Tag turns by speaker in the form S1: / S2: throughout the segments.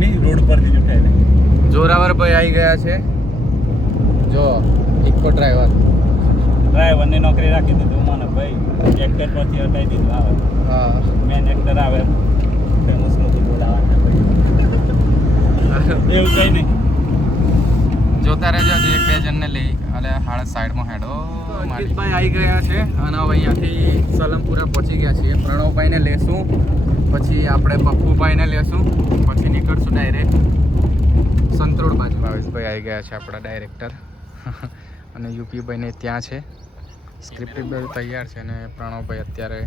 S1: નહીં રોડ પરથી જ ઉઠાઈને
S2: જોરાવર ભાઈ આવી ગયા છે. જો ઇકો ડ્રાઈવર.
S1: ડ્રાઈવરની નોકરી રાખી દીધું મને ભાઈ. એક્ટર પરથી હટાવી દીધું આવે.
S2: હા.
S1: મેન એક્ટર આવે. ફેમસ નથી બોલાવાના ભાઈ. એવું કઈ નહીં.
S2: જોતા રહેજો હજી એક બે જણને લઈ. અને હાડ સાઈડમાં હેડો. ભાઈ આવી ગયા છે અને હવે અહીંયાથી સલમપુરા પહોંચી ગયા છીએ. પ્રણવભાઈને લેશું. પછી આપણે પપ્પુભાઈને લેશું. પછી નીકળશું ડાયરેક્ટ સંતરોડ બાજુ. ભાવેશભાઈ આવી ગયા છે આપણા ડાયરેક્ટર અને યુપીભાઈને ત્યાં છે. સ્ક્રિપ્ટ બધું તૈયાર છે અને પ્રણવભાઈ અત્યારે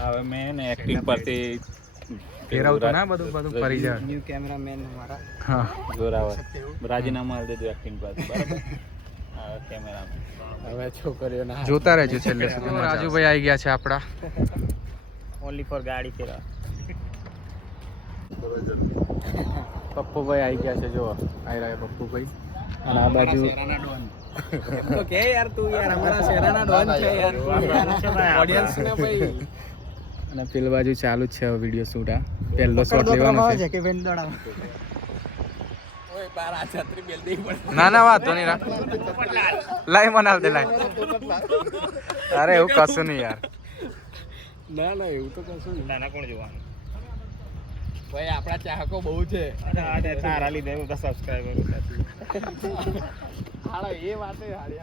S1: હવે મેં ને એક્ટિંગ પરથી
S2: ફેરવતો ના બધું બધું ફરી જાય.
S3: ન્યૂ કેમેરામેન મારા
S2: હા.
S1: જોરાવર. રાજીનામા આપી દીધું એક્ટિંગ પરથી બરાબર? હવે કેમેરામેન
S3: હવે છોકરીઓ ના
S2: જોતા રહેજો છેલ્લે સુધી. રાજુભાઈ આવી ગયા છે આપણા.
S1: ઓનલી ફોર ગાડી ફેરા
S2: પપ્પુભાઈ આવી ગયા છે જો આવી રહ્યા પપ્પુભાઈ. અને આ બાજુ
S3: તો કે યાર તું યાર અમારા શેરાના ડોન છે યાર. ઓડિયન્સ ને ભાઈ.
S2: અને પેલ બાજુ ચાલુ જ છે વીડિયો શૂટ આ પહેલો શોટ લેવાનો છે.
S3: કે બેન દોડા ઓય બાર આ છત્રી બેલ દઈ પડે
S2: ના ના વાંધો નહીં રા લાઈ મનાલ દે લાઈ અરે એવું કશું નહીં યાર.
S3: ના ના એવું તો કશું નહીં.
S1: ના કોણ જોવાનું?
S3: ભાઈ આપણા ચાહકો બહુ છે.
S1: અને તારા લીધે બધા તો સબસ્ક્રાઈબર
S3: હાડા એ વાતે હારી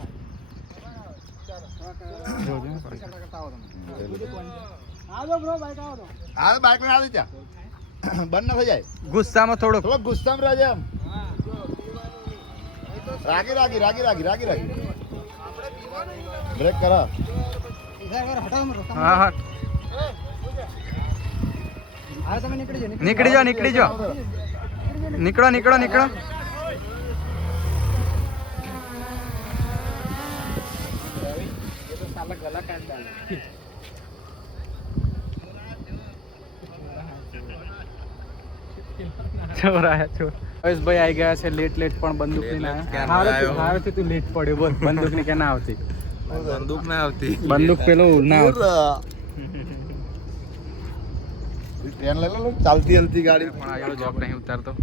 S3: આવો બ્રો બાઈક આવો તો.
S4: હા બાઈકમાં આવી ત્યાં બંધ ના
S2: ગુસ્સામાં થોડો
S4: થોડો ગુસ્સામાં રહેજે એમ. રાગી રાગી રાગી રાગી રાગી રાગી. બ્રેક કરા.
S2: હા હા.
S3: નીકળી જાઓ
S2: નીકળી જાઓ. નીકળો નીકળો નીકળો હવેશભાઈ આવી ગયા છે લેટ લેટ પણ બંદૂક છે તું લેટ પડ્યો. બોલ બંદૂકની કે ના આવતી?
S4: બંદૂક ના આવતી.
S2: બંદૂક પેલું ના આવતી.
S4: ટ્રેન લઈ લો ચાલતી હલતી ગાડી
S2: પણ આગળ જોબ નહીં ઉતારતો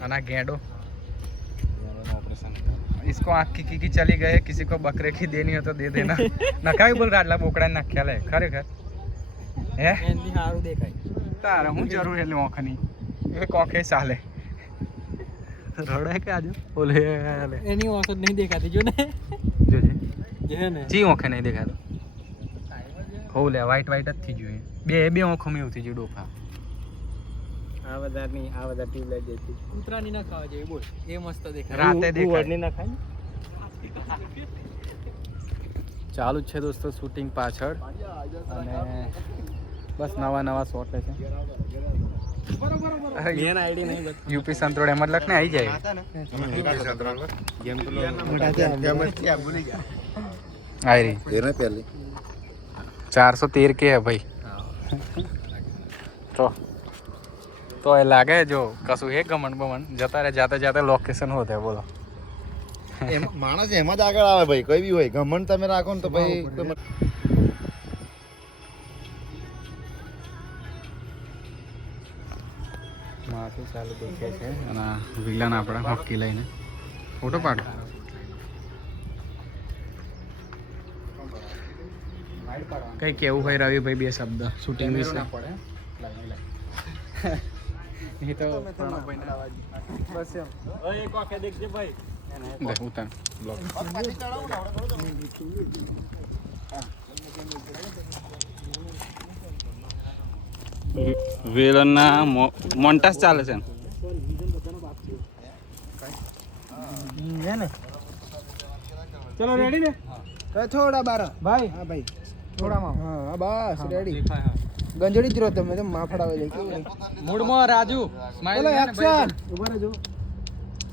S2: અને આ ગેંડો इसको आँख की की चली गए किसी को बकरे की देनी हो तो दे देना નખાવી બોલ રાટલા બોકડા ને નાખ્યા લે ખરેખર હે
S3: એની સારું દેખાય
S2: તારે હું જરૂર એટલે ઓંખની એક ઓંખે ચાલે રડે કે આજુ ઓલે લે
S3: એની ઓસત નહીં દેખાતી જો ને
S2: જોજે
S3: જે ને
S2: ચી ઓંખે નહીં દેખાતો હોવ લે વ્હાઈટ વ્હાઈટ જ થઈ જોઈએ બે બે ઓંખોમાં એવું થઈ ગયું ડોફા.
S3: આ બધા ની આ બધા ટ્યુબલાઇટ દેખી કૂતરાની ના ખાવા જોઈએ બોલ. એ મસ્ત દેખાય.
S2: રાતે દેખાય.
S1: ના ખાય
S2: ચાલુ જ છે દોસ્તો શૂટિંગ પાછળ. અને બસ નવા નવા શોટ લે છે.
S3: મેન આઈડી નહીં
S2: યુપી સંતરોડ એમ જ લખને આવી જાય. આવી રહી.
S4: એને પહેલી.
S2: ચારસો તેર કે હે ભાઈ. તો તો એ લાગે જો કશું હે ગમન બમન? જતા રહે જાતે જાતે લોકેશન હોતે બોલો.
S4: એમ માણસ એમાં જ આગળ આવે ભાઈ કોઈ બી હોય ઘમંડ તમે રાખો ને તો ભાઈ
S2: માથું ચાલુ દેખે છે. અને વિલન આપણા હોકી લઈને. ફોટો પાડો. કઈ કેવું હોય રવિભાઈ બે શબ્દ શૂટિંગ વિશે? એ તો
S3: બસ એમ.
S1: ઓય એક વખત દેખજે ભાઈ.
S2: ઉતાર બ્લોક
S1: મોન્ટાસ ચાલે છે
S3: ચલો રેડી ને? થોડા બાર. ભાઈ. હા ભાઈ. થોડામાં. હા બસ રેડી ગંજડી જ રહો તમે તો માફડા લઈ કેવું
S2: મૂડમાં રાજુ સ્માઈલ
S3: એક્શન ઊભા રહેજો.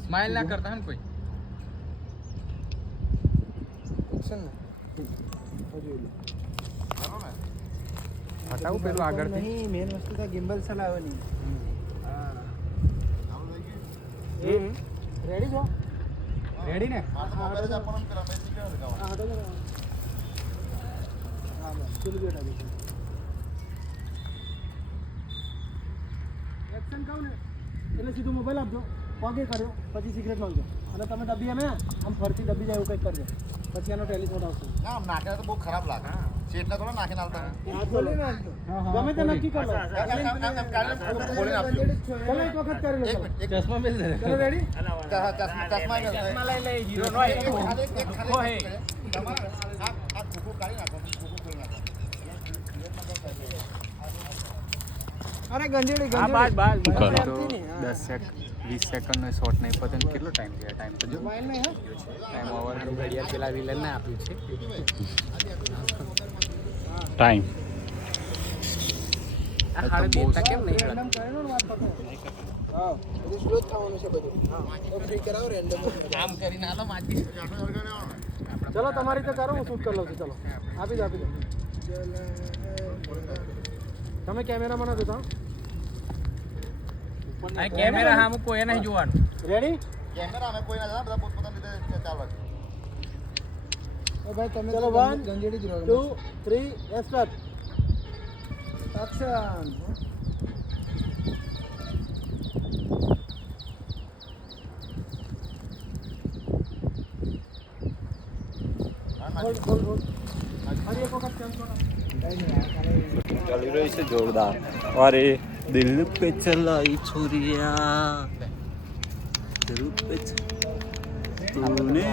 S2: સ્માઈલ ના કરતા ને કોઈ?
S3: એક્શન ને
S2: હટાવું પેલું આગળ
S3: નહીં મેન વસ્તુ તો ગિમ્બલ ચલાવવાની હા. રેડી છો?
S2: રેડી ને?
S3: હા હટો જરા. હા બસ પેલું બેઠા દેખો એક્શન કહું ને એટલે સીધું મોબાઈલ આપજો પગે કર્યો પછી સિગરેટ માંગજો અને તમે ડબ્બી અમે આમ ફરતી ડબ્બી જાય એવું કંઈક કરજો પછી એનો ટેલિફોન આવશે
S4: ના આમ નાખે તો બહુ ખરાબ લાગે શેઠને થોડા નાખીને આવતા હોય.
S3: ગમે તે નક્કી કરો
S4: એમ- એમ- એમ- એમ કાઢીને ખોલીને- ખોલીને આપજો.
S3: ચલો એક વખત કરી લો
S4: એક
S3: ચલો.
S4: મિનિટ, એક
S1: ચશ્મા મેલ દે
S3: ચલો રેડી
S4: ચશ્મા- ચશ્મા એક-
S1: ચશ્મા લઈ લઈ જીરો
S4: એક-
S1: નો
S4: એક-
S1: એક
S4: ખાલી એક- એક ખાલી
S1: ઓહે.
S4: એક કરે. તમારે આ આ ખોખું કાઢી નાખો ખોખું ખોલી નાખો
S3: અરે ગંજેડી
S1: હા બસ બસ.
S2: તો 10 સેક 20 સેકન્ડ નો શોટ નહીં પતન. કેટલો ટાઈમ થયો ટાઈમ તો જો
S3: મોબાઈલ નહીં હે?
S2: ટાઈમ ઓવર
S1: ઘડિયાળ પેલા વિલન ને આપ્યું છે.
S2: ટાઈમ
S1: આ હાડે બેઠા કેમ નહીં?
S3: રેન્ડમ કરેલો વાત પકડો હા બધું સ્લો જ થવાનું છે બધું? તો ફ્રી કરાવો રેન્ડમ
S1: આમ કરીને આલો માજી.
S3: ચલો તમારી તો કરો હું શૂટ કરી લઉં છું ચલો. આપી દો આપી દો. તમે કેમેરામાં નથી તો
S1: આ કેમેરા સામે કોઈ નહીં જોવાનું.
S3: રેડી
S4: કેમેરા અમે કોઈ ના જતા બધા પોતપોતાની રીતે ચાલવા
S3: ભાઈ તમે ચલો વન ગંજેડી જ રહો two three start action hold hold hold ફરી એક વખત કેમ કરો
S1: ચાલી રહી છે જોરદાર. અરે દિલ પે ચલાઈ છુરિયા. દિલ પે તૂને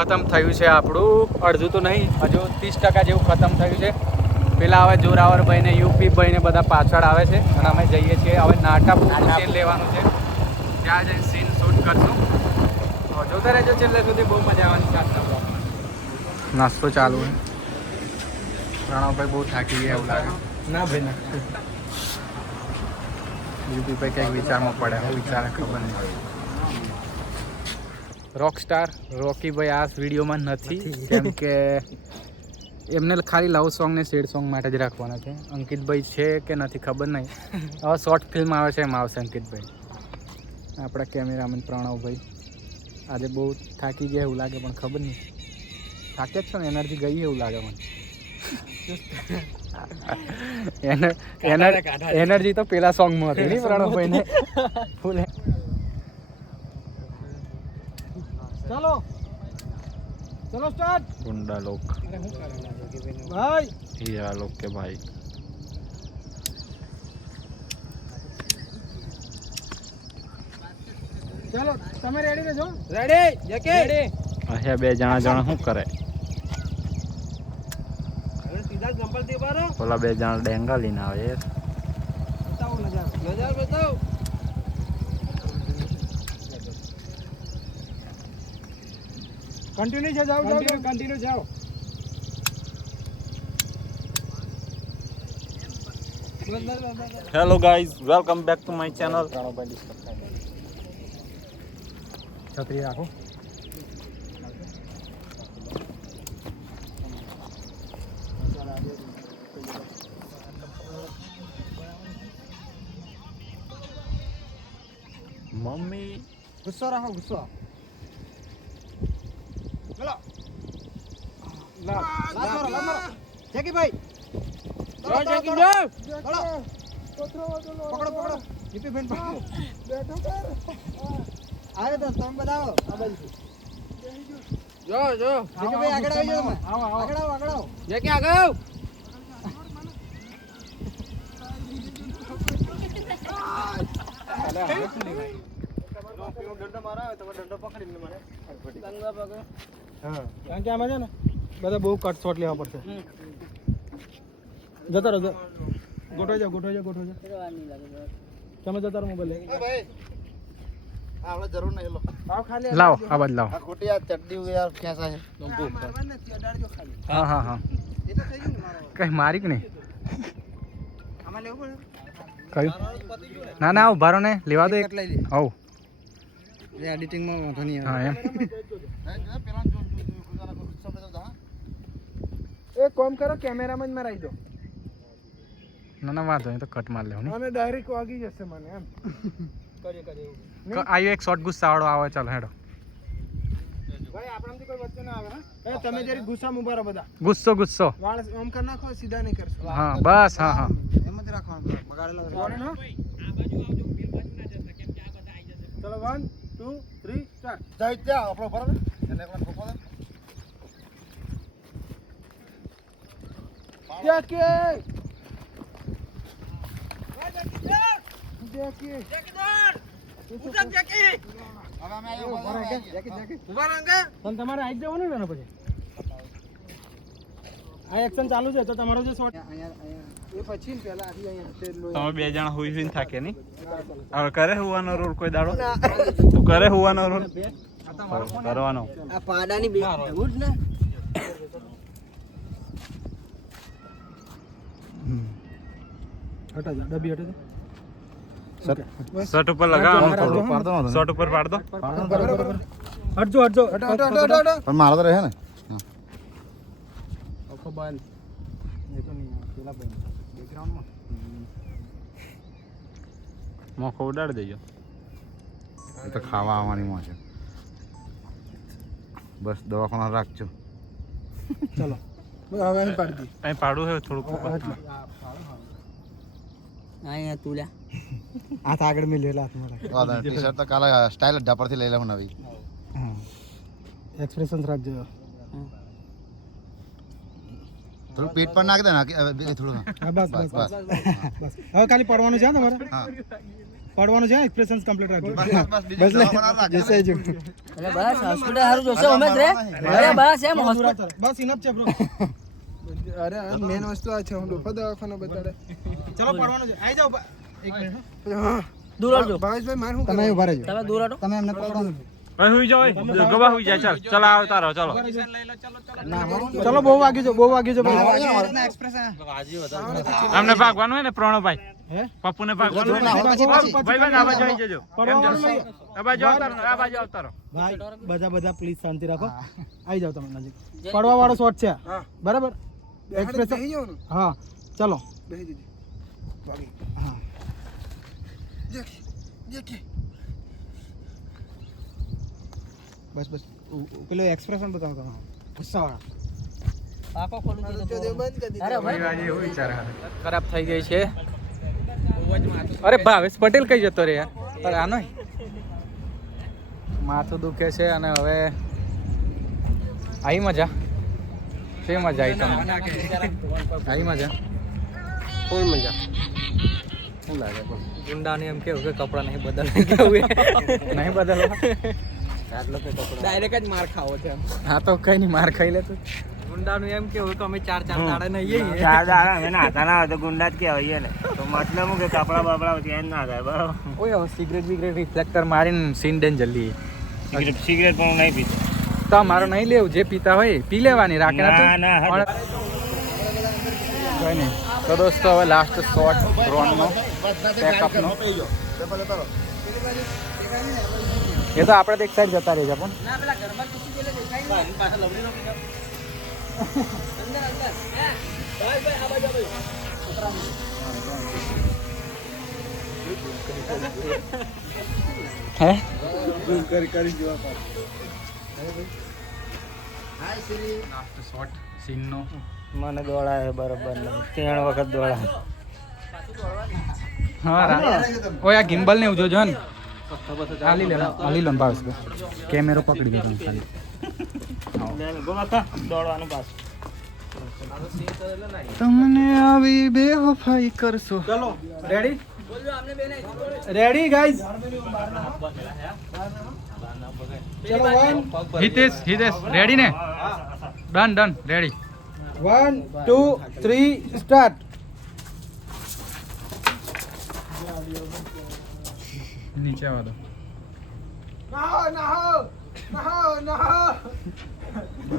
S2: ખતમ થયું છે આપણું. અડધું તો નહીં હજુ ત્રીસ ટકા જેવું ખતમ થયું છે. પેલા હવે જોરાવર ભાઈ ને યુપી ભાઈ ને બધા પાછળ આવે છે અને અમે જઈએ છીએ. હવે નાટક સીન લેવાનું છે. ત્યાં જઈને સીન શૂટ કરશું. જોતા રહેજો છેલ્લે સુધી બહુ મજા આવવાની સાથે નાસ્તો ચાલુ છે. પ્રણવભાઈ બહુ થાકી ગયા એવું લાગે.
S1: ના ભાઈ ના.
S2: યુપી ભાઈ કંઈક વિચારમાં પડે હું વિચારે ખબર નહીં. રોક સ્ટાર રોકીભાઈ આ વિડીયોમાં નથી. કેમ કે એમને ખાલી લવ સોંગ ને સેડ સોંગ માટે જ રાખવાના છે. અંકિતભાઈ છે કે નથી ખબર નહીં. હવે શોર્ટ ફિલ્મ આવે છે એમાં આવશે અંકિતભાઈ. આપણા કેમેરામેન પ્રણવભાઈ. આજે બહુ થાકી ગયા એવું લાગે પણ ખબર નહીં. થાકે જ છો ને? એનર્જી ગઈ એવું લાગે મને. એનર્જી તો પેલા સોંગમાં હતી નહીં પ્રણવભાઈને. ફૂલ
S3: ચાલો ચલો સ્ટાર્ટ
S2: ગુંડા લોક
S3: ભાઈ
S2: હીરા લોક કે ભાઈ
S3: ચાલો તમે રેડી રહેજો રેડી જેકે રેડી
S2: અહીંયા બે જણા જણા શું કરે
S3: સીધા જંપલથી બારો
S2: ઓલા બે જણા ડેંગા લઈને આવે યાર
S3: બતાવો નજારો નજારો બતાવો કન્ટિન્યુ છે જાઓ જાઓ કન્ટિન્યુ જાઓ
S1: hello guys welcome back to my channel
S3: છત્રી રાખો
S1: મમ્મી
S3: ગુસ્સો રાખો ગુસ્સો ચલો. લા લા મારો લા મારો. જેકી ભાઈ જાઓ જેકી જાઓ ચલો. પકડો પકડો. જીપી બેન પકડો. બેઠો કર આવે તો તમે બતાવો આ બાજુ. જો જો. જેકી ભાઈ આગળ આવી જાઓ તમે. આવો આવો આગળ આવો આગળ આવો. જેકી આગળ. આવો હા કારણ કે આમાં છે ને બધા બહુ કટ શોટ લેવા પડશે. જતા રહો ગોઠવાઈ જાઓ ગોઠવાઈ જાઓ ગોઠવાઈ જાઓ. તમે જતા રહો મોબાઈલ લઈ
S4: ભાઈ આ જરૂર નહીં લો.
S2: લાવો આ બાજુ લાવો.
S4: આ આ ચડ્ડી યાર ખેંચા છે
S2: હા હા હા. કઈ મારી કે નહીં? કયું? ના ના ઊભા રહો ને. લેવા દો એક
S3: લઈ એડિટિંગમાં વાંધો નહીં
S2: હા એમ
S4: પેલા જો જો ગુજરાત ગુસ્સો બેસો હા
S3: એક કામ કરો કેમેરામાં જ મરાઈ દો.
S2: ના ના વાંધો નહીં તો કટ માર લેવું
S3: અને ડાયરેક્ટ વાગી જશે મને એમ.
S2: કરીએ આવ્યો એક શોર્ટ ગુસ્સાવાળો આવે ચાલો હેડો.
S3: ભાઈ આપણામાંથી કોઈ વચ્ચે ના આવે હા? એ તમે જરી ગુસ્સામાં ઊભા રહો બધા.
S2: ગુસ્સો ગુસ્સો.
S3: વાળ આમ કર નાખો સીધા નહીં કરશો.
S2: હા બસ હા હા.
S3: એમ જ રાખવાનું બગાડેલો ચલો વન ટુ થ્રી સ્ટાર્ટ
S4: જાય ત્યાં આપણો બરાબર એટલે એકલા ફોફો દે.
S3: જેકે જઈ
S4: હવે આપણો આવ્યો બધા આવી ગયા.
S3: પણ તમારે આવી જવાનું ને પછી? આ એક્શન ચાલુ છે તો તમારો જે શોટ એ પછી ને પહેલા આથી અહીંયા તે લોહી.
S1: તમે બે જણા હુઈ હુઈને થાકે નહીં? હવે કરે હોવાનો રોલ કોઈ દાડો? તું કરે હોવાનો રોલ કરવાનો.
S3: આ પાડાની બે ને? હટા જા ડબ્બી હટા
S1: શર્ટ ઉપર લગાવવાનું
S3: પાડો,
S1: થોડું
S4: વાંધો નહીં.
S1: શર્ટ ઉપર પાડ દો
S3: હટજો હટજો. હટા હટા હટા હટા
S4: પણ મારો તો રહે ને.
S3: આખો બાલ એ તો નહીં. પેલા બેકગ્રાઉન્ડમાં
S1: મોખો ઉડાડી દેજો.
S4: એ તો ખાવા આવવાની માં છે. બસ દવાખાના રાખજો.
S3: ચલો. હવે અહીં પાડી દી
S1: અહીં પાડું છે થોડુંક.
S3: અહીંયા તુલ્યા હાથ આગળ મેં લેલા હાથમાં રાખ
S4: ટી શર્ટ તો કાલે સ્ટાઇલ જ ઢાપરથી લઈ લઉં નવી
S3: હા એક્સપ્રેશન રાખજો
S4: થોડું પેટ પર નાખ દે ને હવે બે- થોડું હા.
S3: હા બસ
S4: બસ
S3: બસ
S4: બસ
S3: બસ હવે ખાલી પડવાનું છે ને તમારે
S4: હા
S3: પડવાનું છે એક્સપ્રેશન કમ્પ્લીટ રાખજો
S4: બસ બસ બસ બીજું
S3: બસ લે
S4: દવાખાના રાખ.
S3: જશે જ
S5: અરે બસ હોસ્પિટલ હારું જોશે ઉમેશ રે અરે બસ એમ હોસ્પિટલ
S3: બસ ઇનફ છે બ્રો અરે મેન વસ્તુ આ છે હું ડોફા દવાખાનો બતાડે. ચલો પડવાનું છે. આવી જાઓ એક મિનિટ હા.
S5: દૂર આવજો.
S3: ભાવેશભાઈ માર તમે ઊભા રહેજો.
S5: તમે દૂર હટો
S3: તમે એમને પકડવાનું
S1: ચાલ.
S3: બહુ વાગ્યું છે બહુ વાગ્યું છે
S1: ભાગવાનું હોય ને પ્રણવભાઈ? ને ભાઈ ભાઈ
S3: બધા બધા પ્લીઝ શાંતિ રાખો. આવી જાઓ તમે નજીક. પડવા વાળો શોટ છે. બરાબર? એક્સપ્રેશન હા ચલો. હા. બસ બસ. પેલો એક્સપ્રેશન બતાવો તમે. ગુસ્સાવાળા.
S5: આખો ખોલું
S2: ખરાબ થઈ ગઈ છે. અરે ભાવેશ પટેલ કઈ જતો રે યાર? આનો માથું દુખે છે અને હવે આવી મજા. શી મજા આવી તમને આવી મજા ફૂલ મજા શું લાગે
S5: ગુંડાને એમ કેવું કે કપડા નહીં બદલ
S2: નહીં બદલવા?
S5: ડાયરેક્ટ જ માર ખાવો છે
S2: હા તો કઈ નહીં માર ખાઈ લે તું.
S5: ગુંડાનું એમ કેવું કે અમે ચાર ચાર દાડા નહીં
S1: ચાર દાડા અમે નાતા ના હોય તો ગુંડા જ કહેવાય ને તો મતલબ હું કે કપડા બપડા ચેન્જ ના થાય બરાબર?
S2: ઓય હવે સિગરેટ બિગરેટ રિફ્લેક્ટર મારીને સીન ડેન જલ્દી.
S1: સિગરેટ સિગરેટ પણ હું નહીં પીતો.
S2: તો મારો નહીં લેવું જે પીતા હોય પી લેવાની રાખે
S1: ના, ના,
S2: નહીં. તો દોસ્તો હવે લાસ્ટ શોટ ડ્રોનનો પેકઅપનો એ તો આપણે તો એક સાઈડ જતા રહેજા પણ. હે? લાસ્ટ શોટ સીનનો
S5: મને દોડાય બરોબર ત્રણ વખત દોડાય.
S2: હા રા- ઓય આ ગિમ્બલ ને જોજો ને. હાલી લે હાલી લો ને કેમેરો પકડી દો ખાલી.
S1: દોડવાનું પાછું
S2: તમને આવી બેવફાઈ કરશો.
S3: ચલો રેડી રેડી ગાઈઝ ચલો વન
S2: હિતેશ હિતેશ રેડી ને? Done done ready
S3: one two three start
S2: નીચે
S3: નહાઓ નહાઓ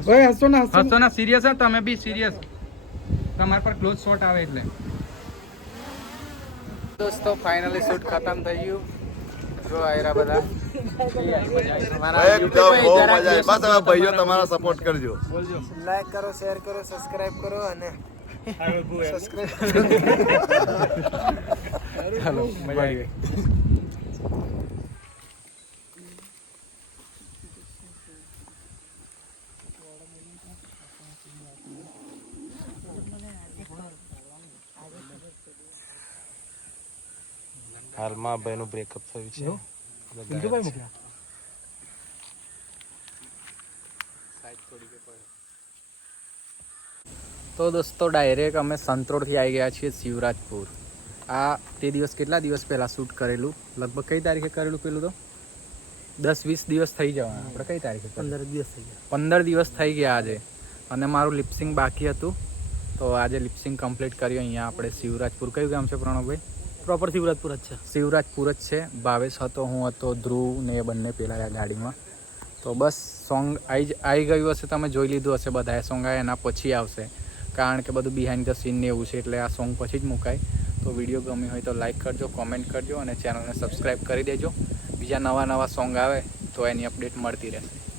S3: ઓય હસો ના હસો
S2: હસો ના સિરિયસ તમે બી સિરિયસ તમારા પર ક્લોઝ શોટ આવે એટલે. દોસ્તો ફાઇનલી શૂટ ખતમ થઈ ગયું. જો આયરા બધા.
S4: એકદમ બહુ મજા આવી. બસ હવે ભાઈઓ તમારા સપોર્ટ કરજો.
S3: લાઈક કરો શેર કરો સબસ્ક્રાઇબ કરો અને
S2: ચાલો મજા આવી. હાલમાં ભાઈનું બ્રેકઅપ થયું છે. તો દોસ્તો ડાયરેક્ટ અમે સંતરોડથી આવી ગયા છીએ શિવરાજપુર. આ તે દિવસ કેટલા દિવસ પહેલાં શૂટ કરેલું? લગભગ કઈ તારીખે કરેલું પેલું તો? દસ વીસ દિવસ થઈ જવાના. આપણે કઈ તારીખે પંદર દિવસ થઈ ગયા. પંદર દિવસ થઈ ગયા આજે. અને મારું લિપસિંગ બાકી હતું. તો આજે લિપસિંગ કમ્પ્લીટ કર્યું. અહીંયા આપણે શિવરાજપુર કયું ગામ છે પ્રણવભાઈ? પ્રોપર શિવરાજપુર જ છે. શિવરાજપુર જ છે. ભાવેશ હતો, હું હતો, ધ્રુવ ને એ બંને પેલા ગાડીમાં. તો બસ સોંગ આવી આવી ગયું હશે, તમે જોઈ લીધું હશે બધાએ. સોંગ આવે એના પછી આવશે. કારણ કે બધું બિહાઇન્ડ ધ સીન ને એવું છે, એટલે આ સોંગ પછી જ મુકાય. તો વીડિયો ગમ્યો હોય તો લાઈક કરજો કોમેન્ટ કરજો અને ચેનલને સબસ્ક્રાઈબ કરી દેજો. બીજા નવા નવા સોંગ આવે તો એની અપડેટ મળતી રહેશે.